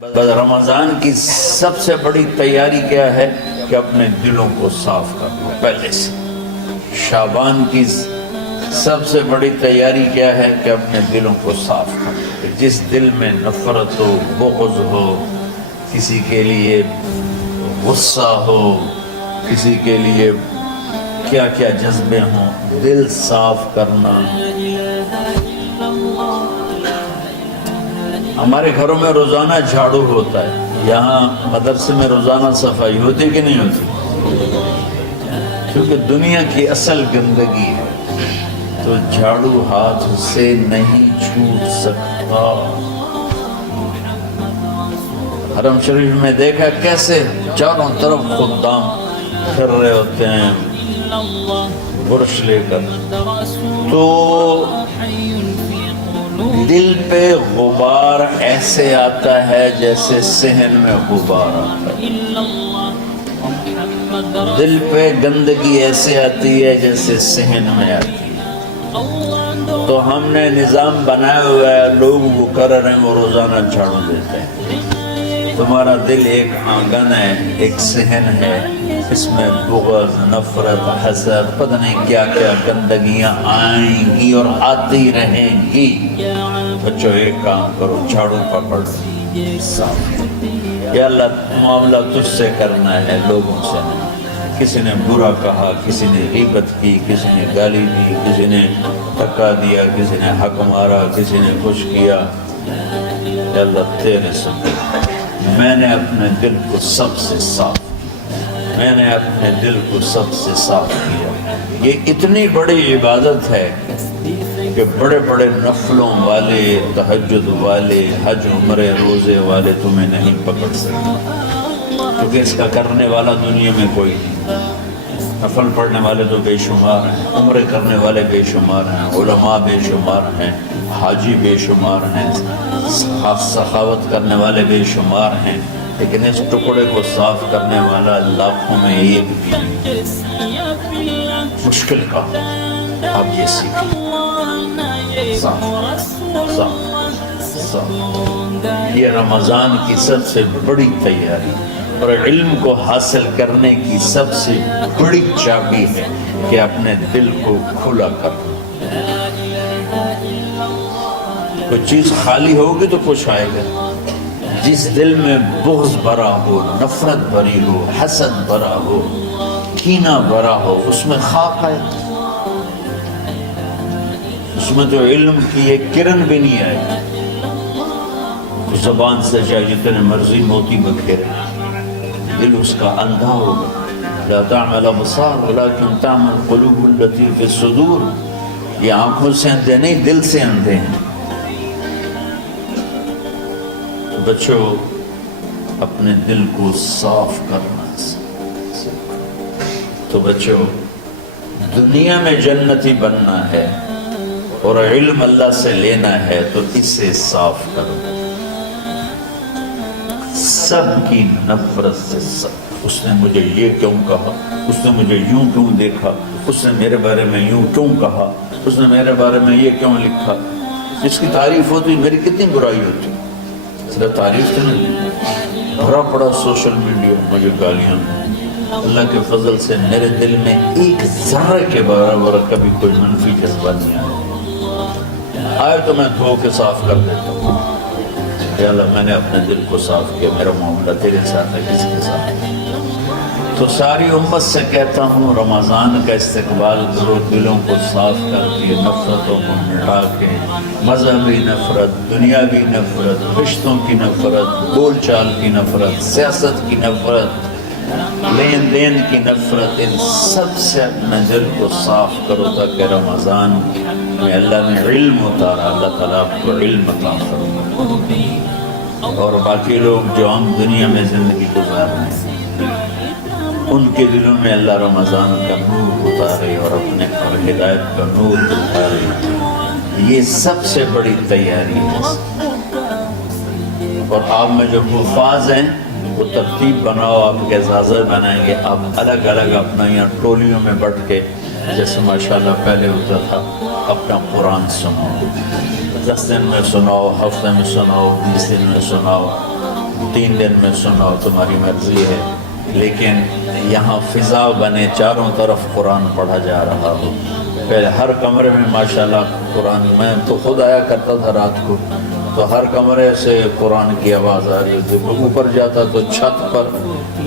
بس رمضان کی سب سے بڑی تیاری کیا ہے کہ اپنے دلوں کو صاف کر لو پہلے سے۔ شعبان کی سب سے بڑی تیاری کیا ہے کہ اپنے دلوں کو صاف کر لو کہ جس دل میں نفرت ہو، بغض ہو، کسی کے لیے غصہ ہو، کسی کے لیے کیا کیا جذبے ہوں، دل صاف کرنا۔ ہمارے گھروں میں روزانہ جھاڑو ہوتا ہے، یہاں مدرسے میں روزانہ صفائی ہوتی کہ نہیں ہوتی؟ کیونکہ دنیا کی اصل گندگی ہے تو جھاڑو ہاتھ سے نہیں چھوٹ سکتا۔ حرم شریف میں دیکھا کیسے چاروں طرف خدام پھر رہے ہوتے ہیں برش لے کر، تو دل پہ غبار ایسے آتا ہے جیسے صحن میں غبار آتا ہے، دل پہ گندگی ایسے آتی ہے جیسے صحن میں آتی ہے۔ تو ہم نے نظام بنایا ہوا ہے، لوگ وہ کر رہے ہیں، وہ روزانہ جھاڑو دیتے ہیں۔ تمہارا دل ایک آنگن ہے، ایک صحن ہے، اس میں بغض، نفرت، حسد، پتہ نہیں کیا کیا گندگیاں آئیں گی اور آتی رہیں گی۔ بچوں ایک کام کرو، جھاڑو پکڑ صاف۔ یا اللہ معاملہ تجھ سے کرنا ہے، لوگوں سے نہیں۔ کسی نے برا کہا، کسی نے غیبت کی، کسی نے گالی دی، کسی نے دھکا دیا، کسی نے حق مارا، کسی نے کچھ کیا، یا اللہ تیرے سے میں نے اپنے دل کو سب سے صاف، میں نے اپنے دل کو سب سے صاف کیا۔ یہ اتنی بڑی عبادت ہے کہ بڑے بڑے نفلوں والے، تہجد والے، حج عمرے روزے والے تمہیں نہیں پکڑ سکتے، کیونکہ اس کا کرنے والا دنیا میں کوئی نہیں۔ نفل پڑھنے والے تو بے شمار ہیں، عمرے کرنے والے بے شمار ہیں، علماء بے شمار ہیں، حاجی بے شمار ہیں، سخاوت کرنے والے بے شمار ہیں، لیکن اس ٹکڑے کو صاف کرنے والا لاکھوں میں ایک بھی نہیں۔ مشکل کا آپ یہ سیکھیں، صاف صاف صاف۔ یہ رمضان کی سب سے بڑی تیاری اور علم کو حاصل کرنے کی سب سے بڑی چابی ہے کہ اپنے دل کو کھلا کر۔ کوئی چیز خالی ہوگی تو کچھ آئے گا۔ جس دل میں بغض بھرا ہو، نفرت بھری ہو، حسد بھرا ہو، کینہ بھرا ہو، اس میں خاک آئے، اس میں تو علم کی ایک کرن بھی نہیں آئے۔ زبان سے چاہے جتنے مرضی موتی بکھیرے، دل اس کا اندھا ہوگا۔ لا تعمل ابصار ولكن تعمل القلوب التي في الصدور۔ یہ آنکھوں سے اندھے نہیں، دل سے اندھے ہیں۔ بچوں اپنے دل کو صاف کرنا تو بچوں دنیا میں جنتی بننا ہے اور علم اللہ سے لینا ہے تو اسے صاف کرو۔ سب کی نفرت سے سب، اس نے مجھے یہ کیوں کہا، اس نے مجھے یوں کیوں دیکھا، اس نے میرے بارے میں یوں کیوں کہا، اس نے میرے بارے میں یہ کیوں لکھا۔ جس کی تعریف ہوتی میری کتنی برائی ہوتی، تعریف تو نہیں، بھرا پڑا سوشل میڈیا مجھے گالیاں۔ اللہ کے فضل سے میرے دل میں ایک ذرہ کے برابر کبھی کوئی منفی جذبہ نہیں آئے تو میں دھو کے صاف کر دیتا ہوں۔ یا اللہ میں نے اپنے دل کو صاف کیا، میرا معاملہ تیرے ساتھ ہے، کس کے ساتھ؟ تو ساری امت سے کہتا ہوں رمضان کا استقبال کرو، دلوں کو صاف کر کے، نفرتوں کو مٹا کے، مذہبی نفرت، دنیاوی نفرت، رشتوں کی نفرت، بول چال کی نفرت، سیاست کی نفرت، لین دین کی نفرت، ان سب سے اپنے دل کو صاف کرو تاکہ رمضان میں اللہ نے علم اتارا، اللہ تعالیٰ آپ کو علم عطا فرمائے، اور باقی لوگ جو عام دنیا میں زندگی گزار رہے ہیں ان کے دلوں میں اللہ رمضان کا نور اتارے اور اپنے پر ہدایت کا نور اتارے۔ یہ سب سے بڑی تیاری ہے۔ اور آپ میں جو حفاظ ہیں وہ ترتیب بناؤ، آپ کے اعزازہ بنائیں گے، آپ الگ الگ اپنا یہاں ٹولیوں میں بٹ کے، جیسے ماشاءاللہ پہلے ہوتا تھا، اپنا قرآن سناؤ، 10 دن میں سناؤ، ہفتے میں سناؤ، 20 دن میں سناؤ، 3 دن میں سناؤ تمہاری مرضی ہے، لیکن یہاں فضا بنے چاروں طرف قرآن پڑھا جا رہا ہو۔ پہلے ہر کمرے میں ماشاءاللہ قرآن، میں تو خود آیا کرتا تھا رات کو، تو ہر کمرے سے قرآن کی آواز آ رہی تھی۔ اوپر جاتا تو چھت پر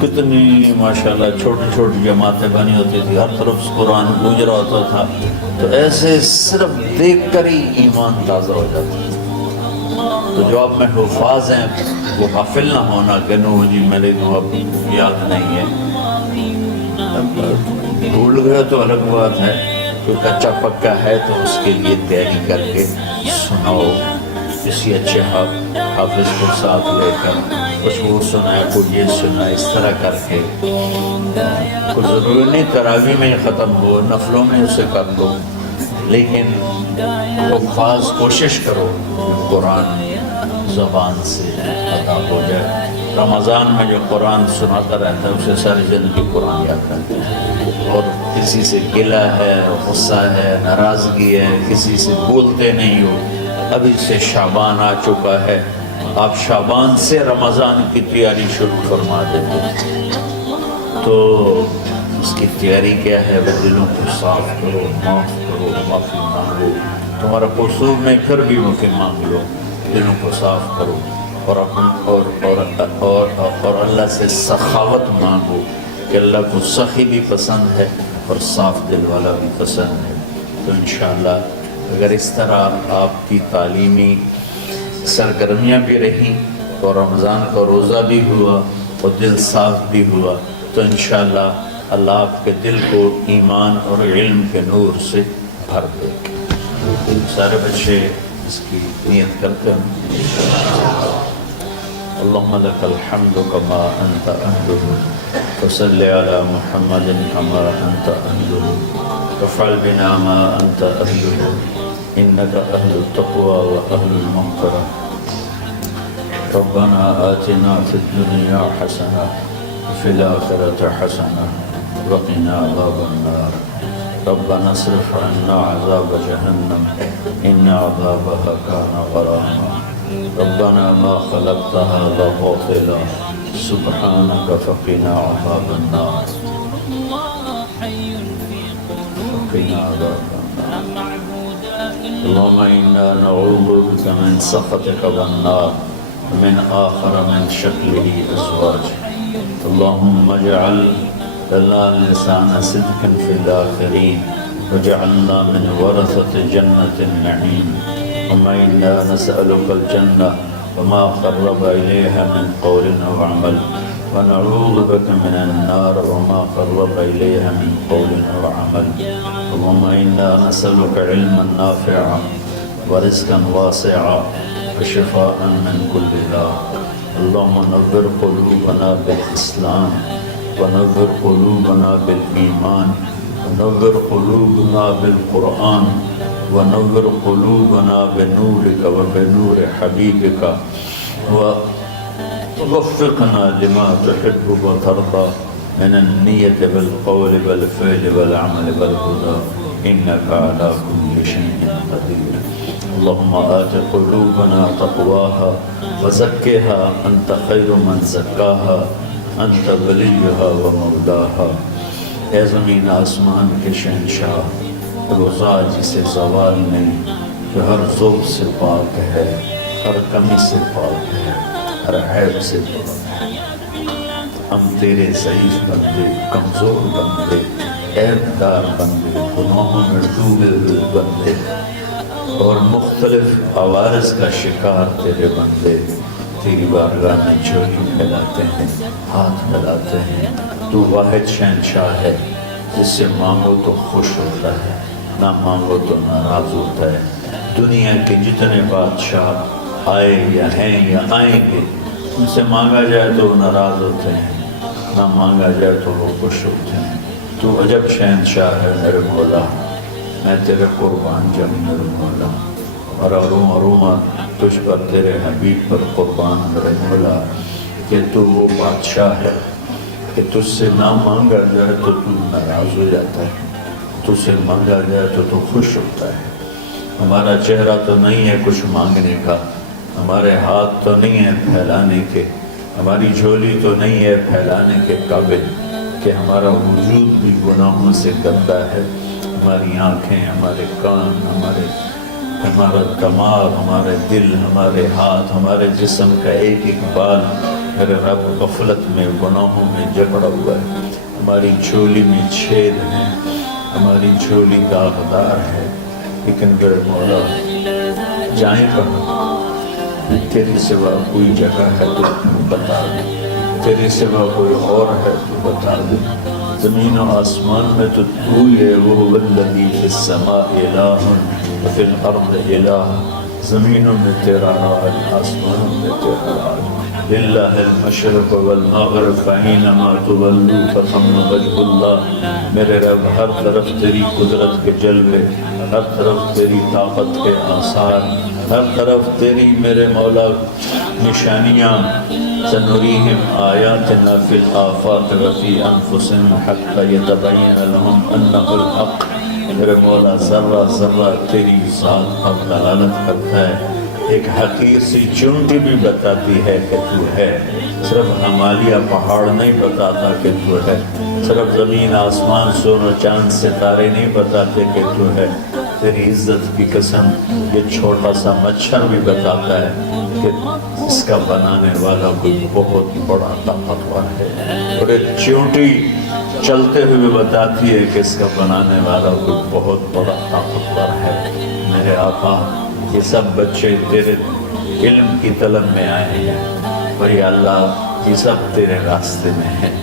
کتنی ماشاءاللہ چھوٹی چھوٹی جماعتیں بنی ہوتی تھی، ہر طرف سے قرآن گونج رہا ہوتا تھا، تو ایسے صرف دیکھ کر ہی ایمان تازہ ہو جاتا تھا۔ تو جو آپ میں حفاظ ہیں وہ غافل نہ ہونا کہ نو جی میرے کو اب یاد نہیں ہے، بھول گئے تو الگ بات ہے، کوئی کچا پکا ہے تو اس کے لیے تیاری کر کے سناؤ، کسی اچھے حافظ کو ساتھ لے کر کچھ وہ سنائے، کوئی یہ سنائے، اس طرح کر کے۔ کوئی ضروری نہیں تراویح میں ختم ہو، نفلوں میں اسے کر لو، لیکن حفاظ کوشش کرو کہ قرآن زبان سے ادا ہو جائے۔ رمضان میں جو قرآن سناتا رہتا ہے اسے ساری زندگی قرآن یاد رہتا ہے، اور کسی سے گلہ ہے، غصہ ہے، ناراضگی ہے، کسی سے بولتے نہیں ہو۔ ابھی سے شعبان آ چکا ہے، آپ شعبان سے رمضان کی تیاری شروع فرما دیتے، تو اس کی تیاری کیا ہے؟ وہ دلوں کو صاف کرو، معاف کرو، معافی مانگو، تمہارا قصور میں پھر بھی معافی مانگ لو، دلوں کو صاف کرو، اور اللہ سے سخاوت مانگو کہ اللہ کو سخی بھی پسند ہے اور صاف دل والا بھی پسند ہے۔ تو انشاءاللہ اگر اس طرح آپ کی تعلیمی سرگرمیاں بھی رہیں تو رمضان کا روزہ بھی ہوا اور دل صاف بھی ہوا، تو انشاءاللہ اللہ آپ کے دل کو ایمان اور علم کے نور سے بھر دے گا۔ سارے بچے اس کی نیت کرتے ہیں۔ اللہم لک الحمد کما انت اہلہ، وصلی علی محمد کما انت اہلہ، وافعل بنا ما انت اہلہ، انک اہل التقوی و اہل المغفرہ۔ ربنا آتنا فی الدنیا حسنہ وفی الآخرۃ حسنہ وقنا عذاب النار۔ ربنا اصرف عنا عذاب جہنم ان عذابها كان غراما۔ ربنا ما خلقت هذا باطلا سبحانك فقنا عذاب النار، فقنا عذاب النار۔ اللهم إنا نعوذ بك من سخطك والنار ومن آخر من شكله أزواج۔ اللهم اجعل لنا لسان صدق في الآخرين وجعلنا من ورثة جنة النعيم۔ اللهم إنا نسألك الجنة وما قرب إليها من قول أو عمل، ونعوذ بك من النار وما قرب إليها من قول أو عمل۔ اللهم إنا نسألك علما نافعا ورزقا واسعا وشفاء من كل داء۔ اللهم نور قلوبنا بالإسلام ونور قلوبنا بالإيمان ونور قلوبنا بالقرآن ونور قلوبنا بنورك وبنور حبيبك ووفقنا لما تحب وترضى من النية بالقول والفعل والعمل والهدى إنك على كل شيء قدير۔ اللهم آت قلوبنا تقواها وزكها أنت خير من زكاها أنت وليها ومولاها۔ اے زمین آسمان کے شہنشاہ، وہ ذات جسے زوال نہیں، جو ہر ذوق سے پاک ہے، ہر کمی سے پاک ہے، ہر عیب سے پاک ہے۔ ہم تیرے ضعیف بندے، کمزور بندے، عیب دار بندے، گناہوں میں ڈوبے ہوئے بندے اور مختلف عوارض کا شکار تیرے بندے تیری بارگاہ میں جھولی پھیلاتے ہیں، ہاتھ ملاتے ہیں۔ تو واحد شہنشاہ ہے، جس سے مانگو تو خوش ہوتا ہے، نہ مانگو تو ناراض ہوتا ہے۔ دنیا کے جتنے بادشاہ آئے یا ہیں یا آئیں گے، ان سے مانگا جائے تو وہ ناراض ہوتے ہیں، نہ مانگا جائے تو وہ خوش ہوتے ہیں۔ تو عجب شہنشاہ ہے میرے مولا، میں تیرے قربان جب میرے مولا، اور روما تجھ پر تیرے حبیب پر قربان میرے مولا، کہ تو وہ بادشاہ ہے کہ تجھ سے نہ مانگا جائے تو تو ناراض ہو جاتا ہے، تجھ سے مانگا جائے تو تو خوش ہوتا ہے۔ ہمارا چہرہ تو نہیں ہے کچھ مانگنے کا، ہمارے ہاتھ تو نہیں ہیں پھیلانے کے، ہماری جھولی تو نہیں ہے پھیلانے کے قابل کہ ہمارا وجود بھی گناہوں سے گندا ہے، ہماری آنکھیں، ہمارے کان، ہمارا دماغ، ہمارے دل، ہمارے ہاتھ، ہمارے جسم کا ایک ایک بال میرے رب غفلت میں، گناہوں میں جکڑا ہوا ہے۔ ہماری جھولی میں چھید ہیں، ہماری جھولی داغدار ہے، لیکن میرے مولا جائیں کہاں؟ تیرے سوا کوئی جگہ ہے تو بتا دے، تیرے سوا کوئی اور ہے تو بتا دے۔ زمین و آسمان میں تو تو ہی ہے، وہ الذی فی السماء الہ وفی الارض الہ، زمینوں میں تیرا راج، آسمانوں میں تیرا راج۔ للہ المشرق والمغرب فأینما تولوا فثم وجہ اللہ۔ میرے رب ہر طرف تیری قدرت کے جلوے، ہر طرف تیری طاقت کے آثار، ہر طرف تیری میرے مولا نشانیاں۔ سنریہم آیاتنا فی الآفاق وفی انفسہم حتی یتبین لہم انہ الحق۔ میرے مولا ذرہ ذرہ تیری ذات پر دلالت کرتا ہے، ایک حقیر سی چونٹی بھی بتاتی ہے کہ تو ہے۔ صرف ہمالیہ پہاڑ نہیں بتاتا کہ تو ہے، صرف زمین آسمان سورج چاند ستارے نہیں بتاتے کہ تو ہے۔ تیری عزت کی قسم یہ چھوٹا سا مچھر بھی بتاتا ہے کہ اس کا بنانے والا کوئی بہت بڑا طاقتور ہے، اور ایک چونٹی چلتے ہوئے بتاتی ہے کہ اس کا بنانے والا کوئی بہت بڑا طاقتور ہے۔ میرے آقا یہ سب بچے تیرے علم کی طلب میں آئے ہیں، اور یا اللہ یہ سب تیرے راستے میں ہیں۔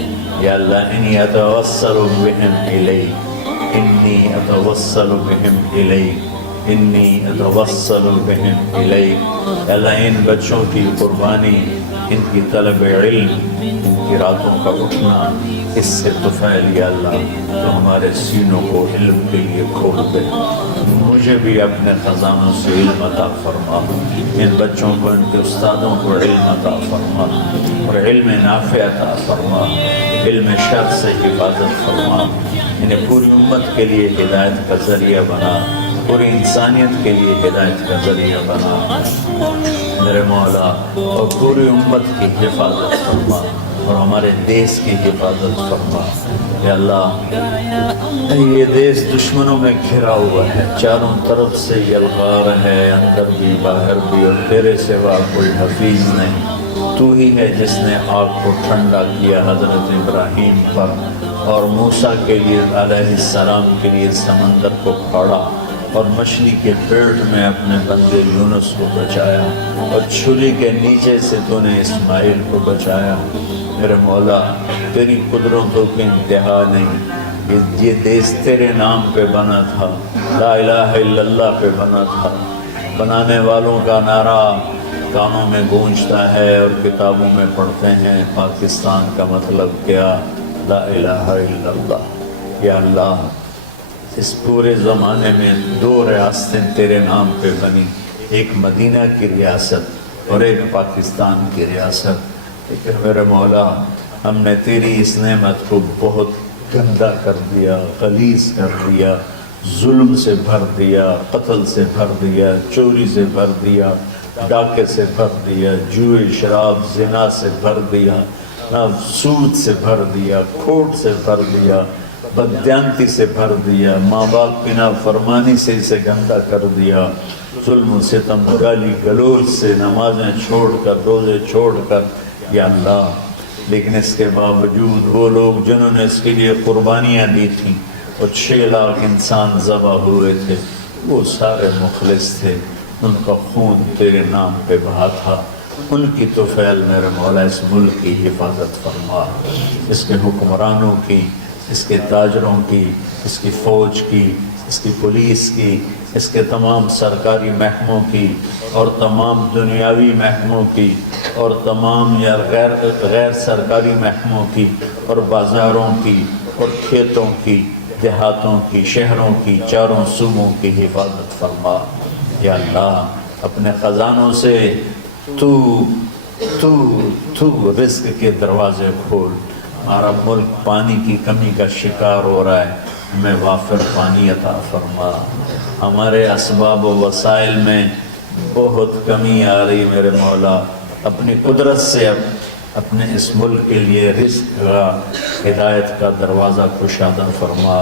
یا اللہ انی اتوسل بہم الیک، انی اتوسل بہم الیک، انی اتوسل بہم الیک۔ اللہ ان بچوں کی قربانی، ان کی طلب علم، ان کی راتوں کا اٹھنا، اس سے طفیل یا اللہ تو ہمارے سینوں کو علم کے لیے کھول دے۔ مجھے بھی اپنے خزانوں سے علم عطا فرما، ان بچوں کو، ان کے استادوں کو علم عطا فرما، اور علم نافع عطا فرما، علم شر سے حفاظت فرما، انہیں پوری امت کے لیے ہدایت کا ذریعہ بنا، پوری انسانیت کے لیے ہدایت کا ذریعہ بنا میرے مولا، اور پوری امت کی حفاظت فرما، اور ہمارے دیس کی حفاظت فرما۔ یا اللہ یہ دیس دشمنوں میں گھرا ہوا ہے، چاروں طرف سے یلغار ہے، اندر بھی باہر بھی، اور تیرے سوا کوئی حفیظ نہیں۔ تو ہی ہے جس نے آگ کو ٹھنڈا کیا حضرت ابراہیم پر، اور موسیٰ کے لیے علیہ السلام کے لیے سمندر کو پھاڑا، اور مچھلی کے پیٹ میں اپنے بندے یونس کو بچایا، اور چھری کے نیچے سے تو نے اسماعیل کو بچایا۔ میرے مولا تیری قدرتوں کی انتہا نہیں، یہ دیس تیرے نام پہ بنا تھا، لا الہ الا اللہ پہ بنا تھا۔ بنانے والوں کا نعرہ کانوں میں گونجتا ہے اور کتابوں میں پڑھتے ہیں، پاکستان کا مطلب کیا؟ لا الہ الا اللہ۔ یا اللہ اس پورے زمانے میں دو ریاستیں تیرے نام پہ بنی، ایک مدینہ کی ریاست اور ایک پاکستان کی ریاست، لیکن میرے مولا ہم نے تیری اس نعمت کو بہت گندا کر دیا، غلیظ کر دیا، ظلم سے بھر دیا، قتل سے بھر دیا، چوری سے بھر دیا، ڈاکے سے بھر دیا، جوئے شراب زنا سے بھر دیا، سود سے بھر دیا، کھوٹ سے بھر دیا، بددیانتی سے بھر دیا، ماں باپ کی نافرمانی سے اسے گندا کر دیا، ظلم و ستم، گالی گلوچ سے، نمازیں چھوڑ کر، روزے چھوڑ کر۔ یا اللہ لیکن اس کے باوجود وہ لوگ جنہوں نے اس کے لیے قربانیاں دی تھیں، اور 6 لاکھ انسان ذبح ہوئے تھے، وہ سارے مخلص تھے، ان کا خون تیرے نام پہ بہا تھا۔ ان کی طفیل میرے مولا اس ملک کی حفاظت فرما، اس کے حکمرانوں کی، اس کے تاجروں کی، اس کی فوج کی، اس کی پولیس کی، اس کے تمام سرکاری محکموں کی، اور تمام دنیاوی محکموں کی، اور تمام یا غیر سرکاری محکموں کی، اور بازاروں کی، اور کھیتوں کی، دیہاتوں کی، شہروں کی، چاروں صوبوں کی حفاظت فرما۔ یا اللہ اپنے خزانوں سے تو رزق کے دروازے کھول۔ ہمارا ملک پانی کی کمی کا شکار ہو رہا ہے، ہمیں وافر پانی عطا فرما۔ ہمارے اسباب و وسائل میں بہت کمی آ رہی میرے مولا، اپنی قدرت سے اپنے اس ملک کے لیے رزق کا ہدایت کا دروازہ کشادہ فرما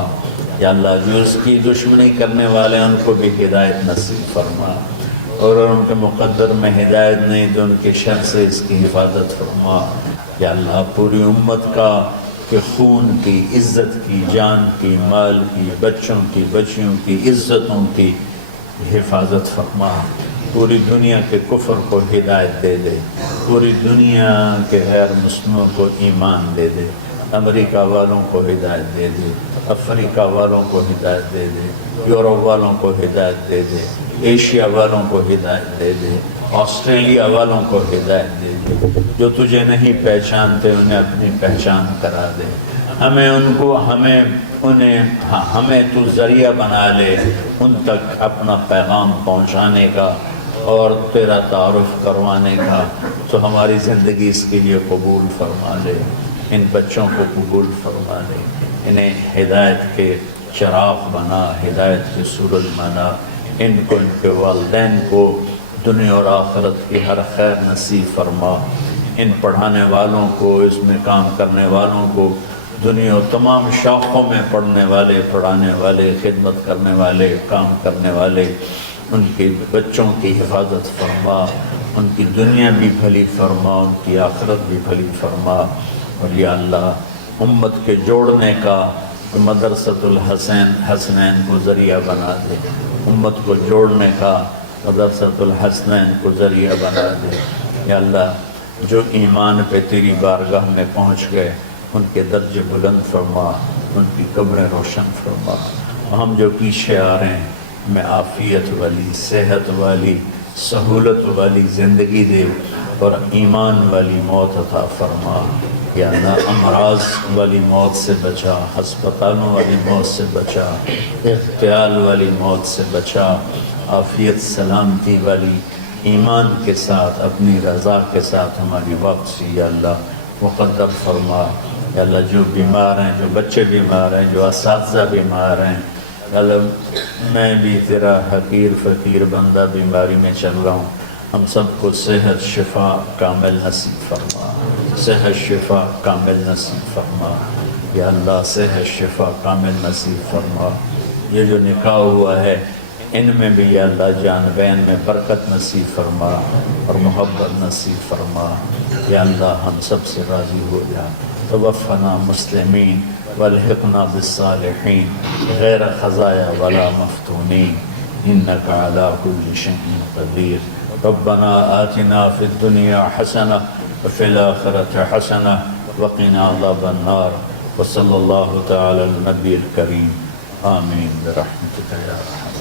یا اللہ جو اس کی دشمنی کرنے والے ہیں ان کو بھی ہدایت نصیب فرما اور ان کے مقدر میں ہدایت نہیں تو ان کے شر سے اس کی حفاظت فرما یا اللہ پوری امت کا کہ خون کی عزت کی جان کی مال کی بچوں کی بچیوں کی عزتوں کی حفاظت فرما پوری دنیا کے کفر کو ہدایت دے دے پوری دنیا کے غیر مسلموں کو ایمان دے دے امریکہ والوں کو ہدایت دے دے افریقہ والوں کو ہدایت دے دے یورپ والوں کو ہدایت دے دے ایشیا والوں کو ہدایت دے دے آسٹریلیا والوں کو ہدایت دے دے جو تجھے نہیں پہچانتے انہیں اپنی پہچان کرا دے ہمیں تو ذریعہ بنا لے ان تک اپنا پیغام پہنچانے کا اور تیرا تعارف کروانے کا تو ہماری زندگی اس کے لیے قبول فرما لے ان بچوں کو قبول فرما لے انہیں ہدایت کے چراغ بنا ہدایت کے سورج بنا ان کو ان کے والدین کو دنیا اور آخرت کی ہر خیر نصیب فرما ان پڑھانے والوں کو اس میں کام کرنے والوں کو دنیا اور تمام شاخوں میں پڑھنے والے پڑھانے والے خدمت کرنے والے کام کرنے والے ان کے بچوں کی حفاظت فرما ان کی دنیا بھی بھلی فرما ان کی آخرت بھی بھلی فرما اور یا اللہ امت کے جوڑنے کا مدرسۃ الحسین حسنین کو ذریعہ بنا دے امت کو جوڑنے کا مدرسۃ الحسنین کو ذریعہ بنا دے یا اللہ جو ایمان پہ تیری بارگاہ میں پہنچ گئے ان کے درجے بلند فرما ان کی قبریں روشن فرما ہم جو پیچھے آ رہے ہیں میں عافیت والی صحت والی سہولت والی زندگی دے اور ایمان والی موت عطا فرما یا اللہ امراض والی موت سے بچا ہسپتالوں والی موت سے بچا اغتیال والی موت سے بچا عافیت سلامتی والی ایمان کے ساتھ اپنی رضا کے ساتھ ہماری واپسی یا اللہ مقدر فرما یا اللہ جو بیمار ہیں جو بچے بیمار ہیں جو اساتذہ بیمار ہیں یا اللہ میں بھی تیرا حقیر فقیر بندہ بیماری میں چل رہا ہوں ہم سب کو صحت شفا کامل نصیب فرما صحت شفا کامل نصیب فرما یا اللہ صحت شفا کامل نصیب فرما یہ جو نکاح ہوا ہے ان میں بھی یا اللہ جان بین میں برکت نصیب فرما اور محبت نصیب فرما یا اللہ ہم سب سے راضی ہو جا توفنا مسلمین والحقنا بالصالحین غیر خزایا ولا مفتونین انک علی کل شیء قدیر ربنا آتنا فی الدنیا حسنہ وفی الآخرۃ حسنہ وقنا عذاب النار وصلی اللہ تعالی النبی الکریم آمین برحمتک یا رحمت